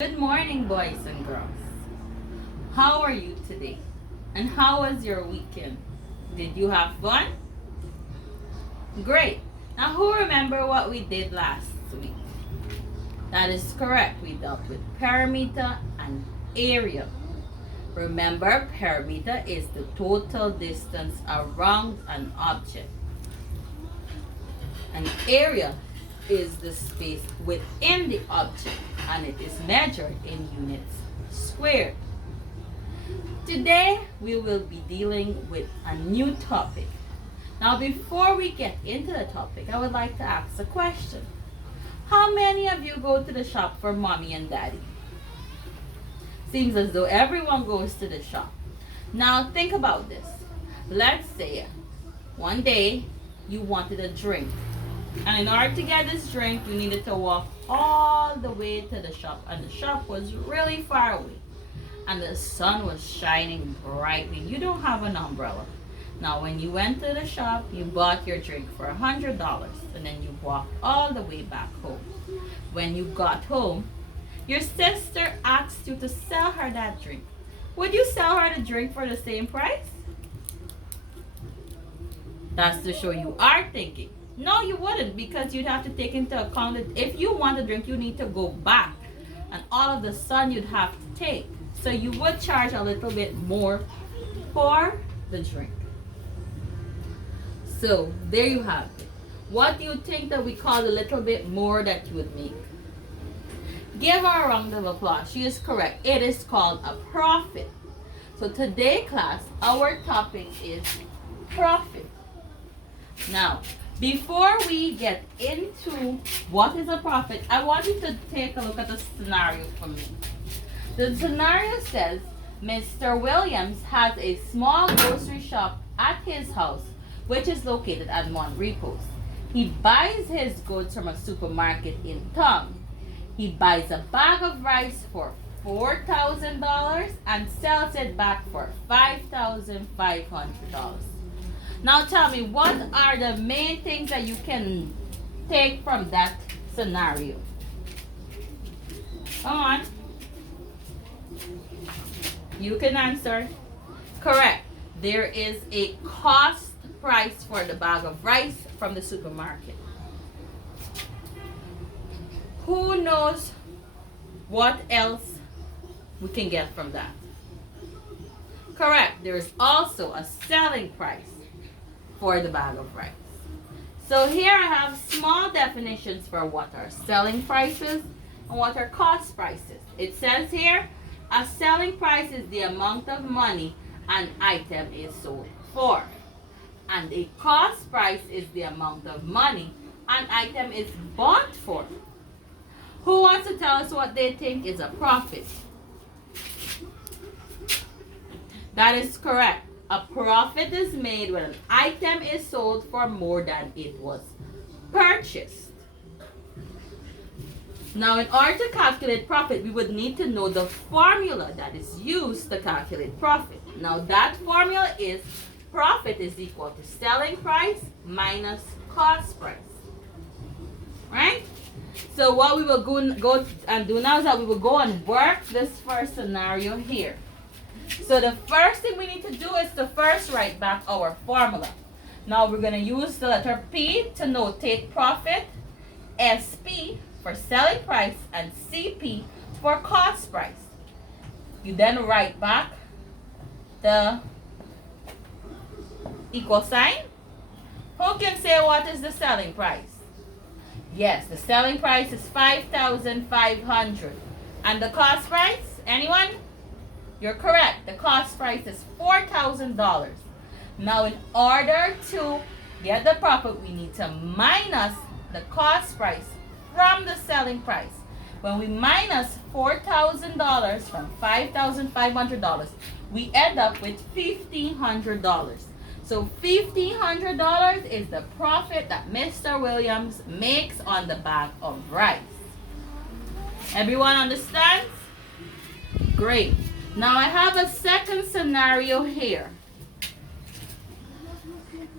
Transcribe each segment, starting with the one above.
Good morning, boys and girls. How are you today? And how was your weekend? Did you have fun? Great. Now, who remember what we did last week? That is correct. We dealt with perimeter and area. Remember, perimeter is the total distance around an object. And area is the space within the object, and it is measured in units squared. Today we will be dealing with a new topic. Now, before we get into the topic, I would like to ask a question. How many of you go to the shop for mommy and daddy? Seems as though everyone goes to the shop. Now think about this. Let's say one day you wanted a drink, and in order to get this drink, you needed to walk all the way to the shop, and the shop was really far away, and the sun was shining brightly. You don't have an umbrella. Now, when you went to the shop, you bought your drink for $100, and then you walked all the way back home. When you got home, your sister asked you to sell her that drink. Would you sell her the drink for the same price? That's to show you are thinking. No, you wouldn't, because you'd have to take into account that if you want a drink, you need to go back, and all of the sun you'd have to take. So you would charge a little bit more for the drink. So there you have it. What do you think that we call a little bit more that you would make? Give her a round of applause. She is correct. It is called a profit. So today, class, our topic is profit. Now, before we get into what is a profit, I want you to take a look at the scenario for me. The scenario says Mr. Williams has a small grocery shop at his house, which is located at Montrepose. He buys his goods from a supermarket in town. He buys a bag of rice for $4,000 and sells it back for $5,500. Now tell me, what are the main things that you can take from that scenario? Come on. You can answer. Correct. There is a cost price for the bag of rice from the supermarket. Who knows what else we can get from that? Correct. There is also a selling price for the bag of rice. So here I have small definitions for what are selling prices and what are cost prices. It says here, a selling price is the amount of money an item is sold for. And a cost price is the amount of money an item is bought for. Who wants to tell us what they think is a profit? That is correct. A profit is made when an item is sold for more than it was purchased. Now, in order to calculate profit, we would need to know the formula that is used to calculate profit. Now, that formula is profit is equal to selling price minus cost price. Right? So what we will go and do now is that we will go and work this first scenario here. So the first thing we need to do is to first write back our formula. Now we're going to use the letter P to notate profit, SP for selling price, and CP for cost price. You then write back the equal sign. Who can say what is the selling price? Yes, the selling price is $5,500. And the cost price? Anyone? You're correct. The cost price is $4,000. Now, in order to get the profit, we need to minus the cost price from the selling price. When we minus $4,000 from $5,500, we end up with $1,500. So $1,500 is the profit that Mr. Williams makes on the bag of rice. Everyone understands? Great. Now I have a second scenario here.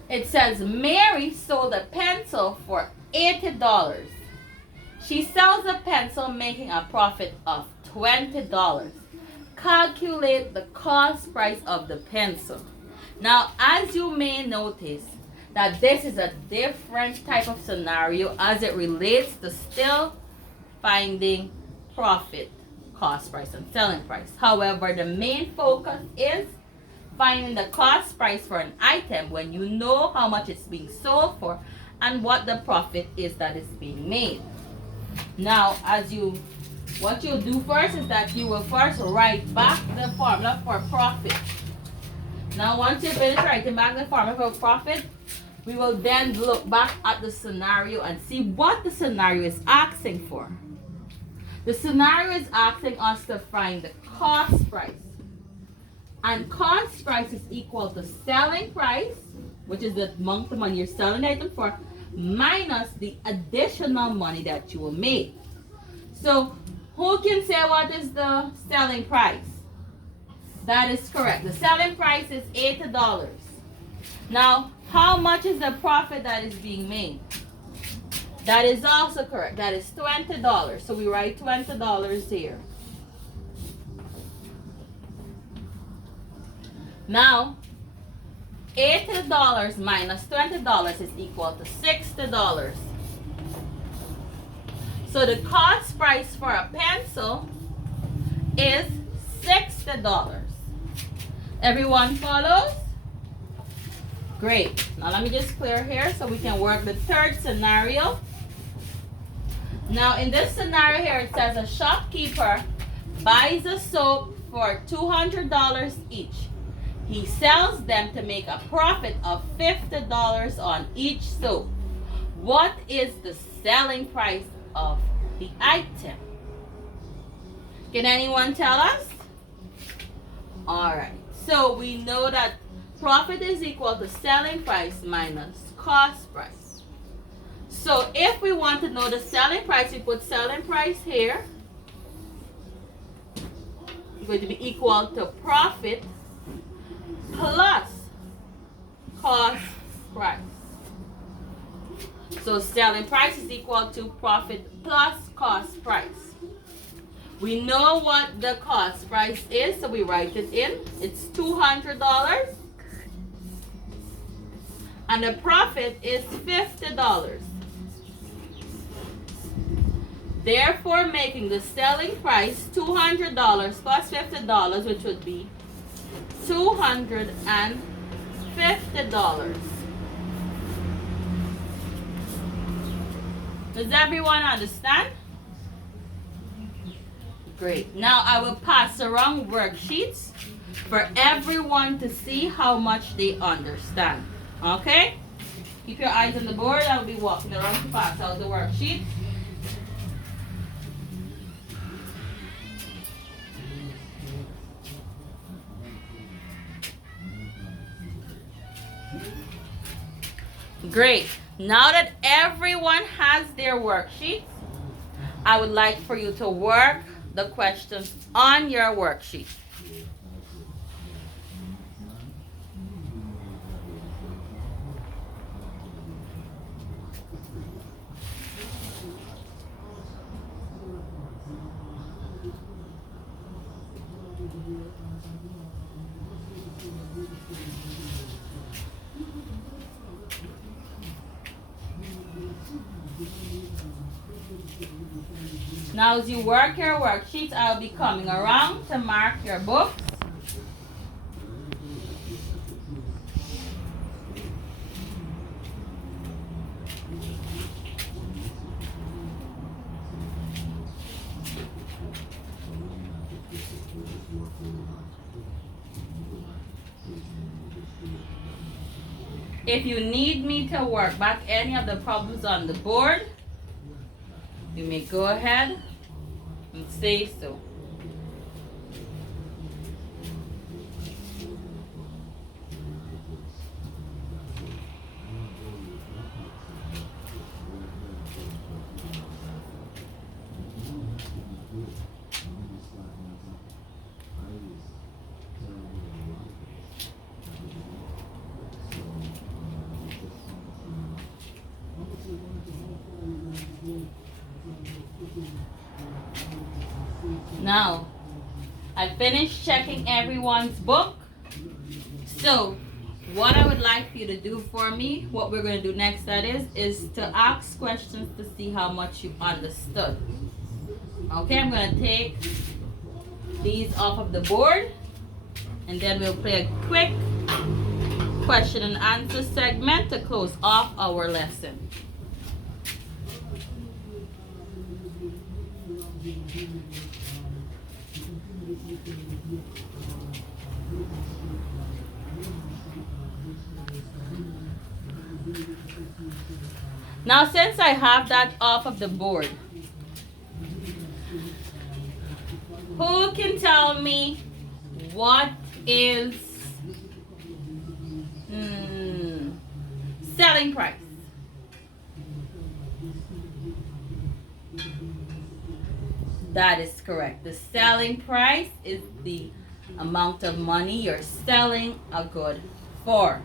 It says Mary sold a pencil for $80. She sells a pencil making a profit of $20. Calculate the cost price of the pencil. Now, as you may notice, that this is a different type of scenario as it relates to still finding profit, cost price, and selling price. However, the main focus is finding the cost price for an item when you know how much it's being sold for and what the profit is that is being made. Now, what you'll do first is that you will first write back the formula for profit. Now, once you finish writing back the formula for profit, we will then look back at the scenario and see what the scenario is asking for. The scenario is asking us to find the cost price. And cost price is equal to selling price, which is the amount of money you're selling the item for, minus the additional money that you will make. So, who can say what is the selling price? That is correct. The selling price is $80. Now, how much is the profit that is being made? That is also correct. That is $20. So we write $20 here. Now, $80 minus $20 is equal to $60. So the cost price for a pencil is $60. Everyone follows? Great. Now let me just clear here so we can work the third scenario. Now in this scenario here, it says a shopkeeper buys a soap for $200 each. He sells them to make a profit of $50 on each soap. What is the selling price of the item? Can anyone tell us? Alright, so we know that profit is equal to selling price minus cost price. So if we want to know the selling price, we put selling price here. It's going to be equal to profit plus cost price. So selling price is equal to profit plus cost price. We know what the cost price is, so we write it in. It's $200. And the profit is $50. Therefore, making the selling price $200 plus $50, which would be $250. Does everyone understand? Great. Now I will pass around worksheets for everyone to see how much they understand. Okay? Keep your eyes on the board. I'll be walking around to pass out the worksheet. Great. Now that everyone has their worksheets, I would like for you to work the questions on your worksheet. Now as you work your worksheets, I'll be coming around to mark your books. If you need me to work back any of the problems on the board, you may go ahead and say so. Now, I finished checking everyone's book. So, what I would like for you to do for me, what we're going to do next, that is to ask questions to see how much you understood. Okay, I'm going to take these off of the board, and then we'll play a quick question and answer segment to close off our lesson. Now, since I have that off of the board, who can tell me what is selling price? That is correct. The selling price is the amount of money you're selling a good for.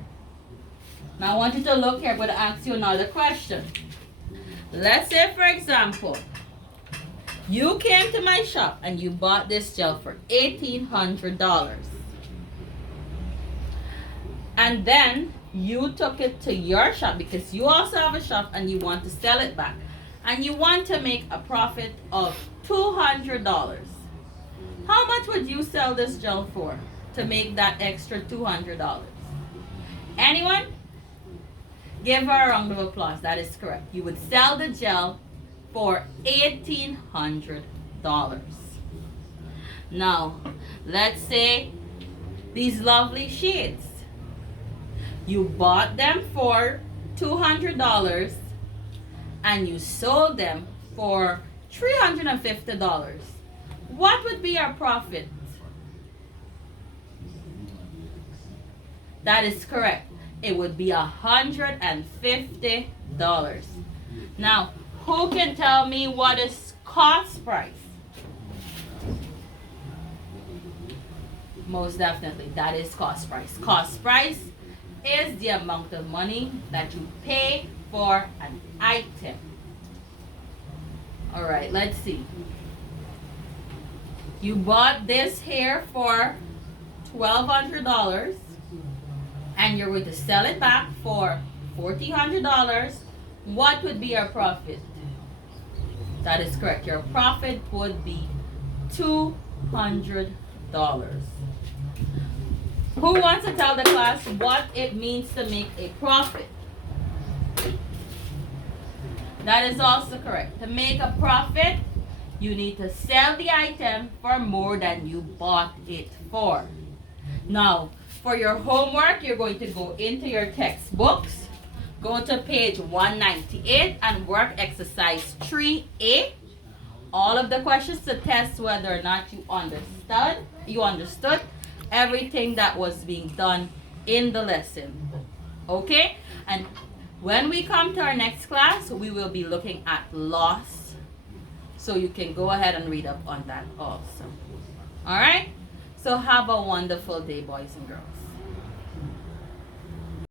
Now I want you to look here. I'm going to ask you another question. Let's say, for example, you came to my shop and you bought this gel for $1,800. And then you took it to your shop because you also have a shop and you want to sell it back. And you want to make a profit of $200. How much would you sell this gel for to make that extra $200? Anyone? Give her a round of applause. That is correct. You would sell the gel for $1,800. Now, let's say these lovely shades. You bought them for $200 and you sold them for $350. What would be our profit? That is correct. It would be $150. Now, who can tell me what is cost price? Most definitely, that is cost price. Cost price is the amount of money that you pay for an item. All right, let's see. You bought this hair for $1,200 and you're going to sell it back for $1,400. What would be your profit? That is correct. Your profit would be $200. Who wants to tell the class what it means to make a profit? That is also correct. To make a profit, you need to sell the item for more than you bought it for. Now, for your homework, you're going to go into your textbooks, go to page 198 and work exercise 3A. All of the questions to test whether or not you understood everything that was being done in the lesson. Okay? And when we come to our next class, we will be looking at loss. So you can go ahead and read up on that also. All right? So have a wonderful day, boys and girls.